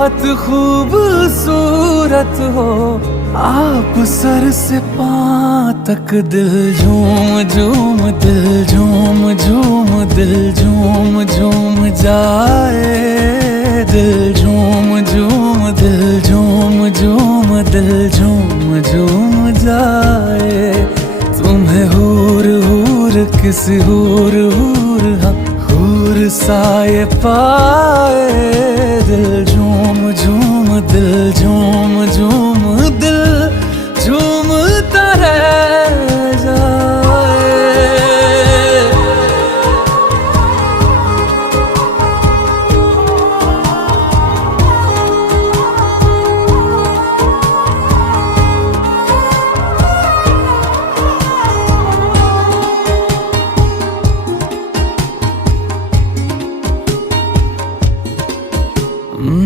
बहुत खूबसूरत हो आप, सर से पाँव तक। दिल झूम झूम दिल झूम झूम दिल झूम झूम जाए, दिल झूम झूम दिल झूम झूम दिल झूम झूम जाए। तुम्हें हूर हूर किसी हूर हूर हूर साए पाए, दिल झूम झूम दिल झूम झूम